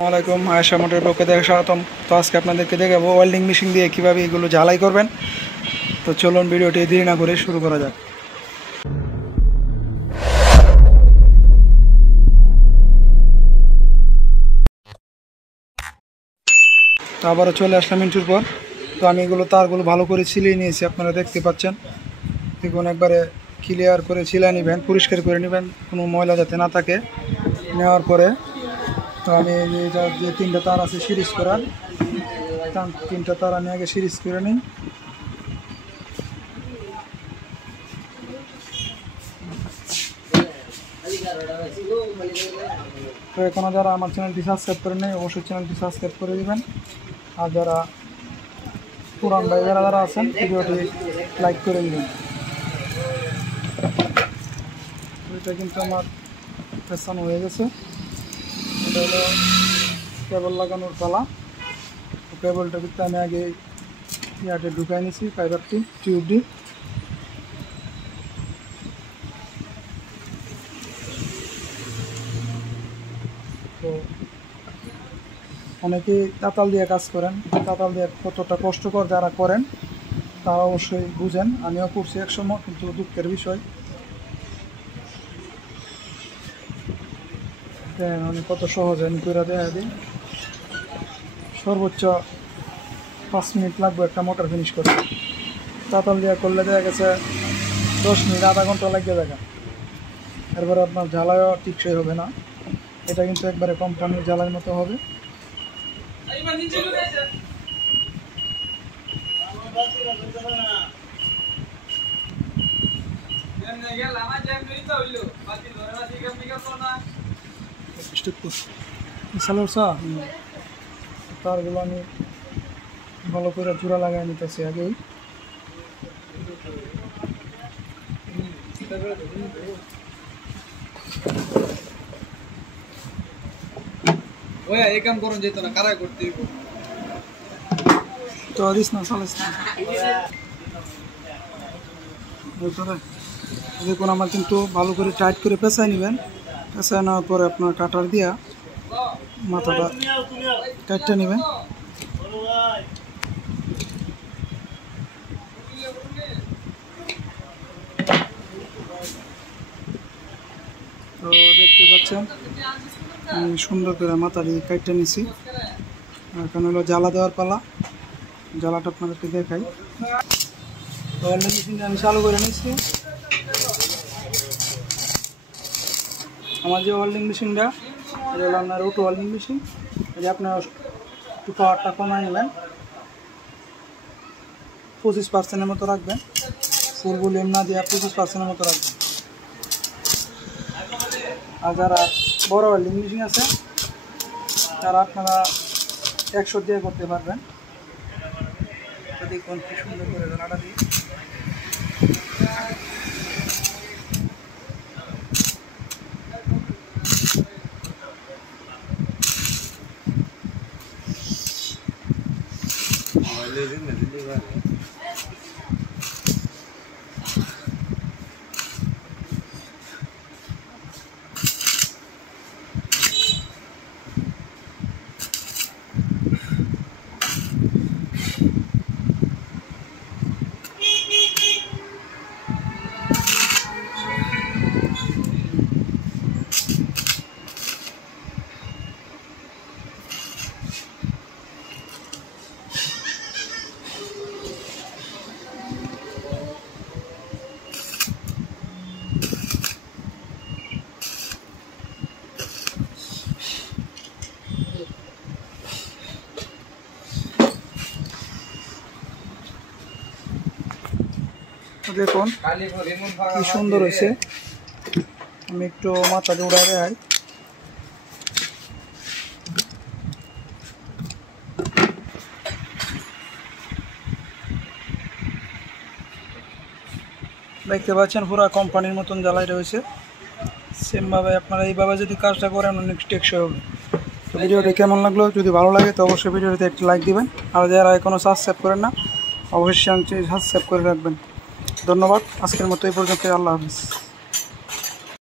আসসালামাইকুম আয়েশা মোটরের পক্ষে থেকে স্বাগতম। তো আজকে আপনাদেরকে দেখাবো ওয়েল্ডিং মেশিন দিয়ে কীভাবে এগুলো ঝালাই করবেন। তো চলুন ভিডিওটি দেরি না করে শুরু করা যাক। তো আবারও চলে আসলাম ইন্টুর পর। তো আমি এগুলো তারগুলো ভালো করে ছিলিয়ে নিয়েছি, আপনারা দেখতে পাচ্ছেন। দেখুন একবারে ক্লিয়ার করে ছিলিয়ে নেবেন, পরিষ্কার করে নেবেন, কোনো ময়লা যাতে না থাকে। নেওয়ার পরে তো আমি যে তিনটা তার আছে সিরিজ করার, তিনটা তার আমি আগে সিরিজ করে নিই। তো এখনও যারা আমার চ্যানেলটি সাবস্ক্রাইব করে নেই অবশ্যই চ্যানেলটি সাবস্ক্রাইব করে দেবেন। আর যারা পুরান ভাই যারা আছেন ভিডিওটি লাইক করে দেবেন। এটা কিন্তু আমার পেছানো হয়ে গেছে। এটা হলো কেবল লাগানোর পালা। কেবলটা কিন্তু আমি আগে ইয়াতে ঢুকাই নিয়েছি, ফাইবারটি টিউবটি। তো অনেকেই তাতাল দিয়ে কাজ করেন, তাতাল দিয়ে কতটা কষ্টকর যারা করেন তারা অবশ্যই বুঝেন। আমিও করছি এক সময়, কিন্তু দুঃখের বিষয় আমি কত সহজে আমি করে দেয়া দিই। সর্বোচ্চ 5 মিনিট লাগবে একটা মোটর ফিনিশ করতে। তাতাল দিয়ে করলে দেখা গেছে 10 মিনিট আধা ঘন্টা লাগিয়ে দেখা। এরপরে আপনার জ্বালায়ও টিকসই হবে না। এটা কিন্তু একবারে কোম্পানির জ্বালার মতো হবে। তারগুলো আমি ভালো করে জোড়া লাগাই নিতেছি আগেই। ওয়া এই কাম করুন যেত না, কারা করতে দিব তো দিস না চালিস না। দেখুন আমার কিন্তু ভালো করে টাইট করে পেঁচাই নেবেন। পেঁচাই নেওয়ার পরে আপনার কাটার দিয়া মাথাটা কাটতে নেবেন। তো দেখতে পাচ্ছেন আমি সুন্দর করে মাথা দিয়ে কাটতে নিছি। এখন হলো জ্বালা দেওয়ার পালা। জ্বালাটা আপনাদেরকে দেখাই। তো ওয়েল্ডিং মেশিনটা আমি চালু করে নিচ্ছি। আমার যে ওয়েল্ডিং মেশিনটা এটা হলো আপনার অটো ওয়েল্ডিং মেশিন। এই যে আপনার একটু পাওয়ারটা কমায় নেবেন, 25% মতো রাখবেন। ফুল ভলিউম না দিয়ে 25% মতো রাখবেন। আর যারা বড় ওয়েল্ডিং মেশিন আছে তারা আপনারা 100 দিয়ে করতে পারবেন। দেখুন কি সুন্দর করে জ্বালাটা দিই। দেখুন কি সুন্দর হয়েছে। আমি একটু মাথাটা উড়াই দেয়। দেখতে পাচ্ছেন পুরো কোম্পানির মতন জ্বালাই রয়েছে। সেমভাবে আপনারা এইভাবে যদি কাজটা করেন অনেক টেকসই হবে। তো ভিডিওটি কেমন লাগলো, যদি ভালো লাগে তো অবশ্যই ভিডিওটিতে একটি লাইক দিবেন। আর যারা এখনও সাবস্ক্রাইব করেন না অবশ্যই চ্যানেলটি সাবস্ক্রাইব করে রাখবেন। ধন্যবাদ। আজকের মতো এই পর্যন্ত। আল্লাহ হাফিজ।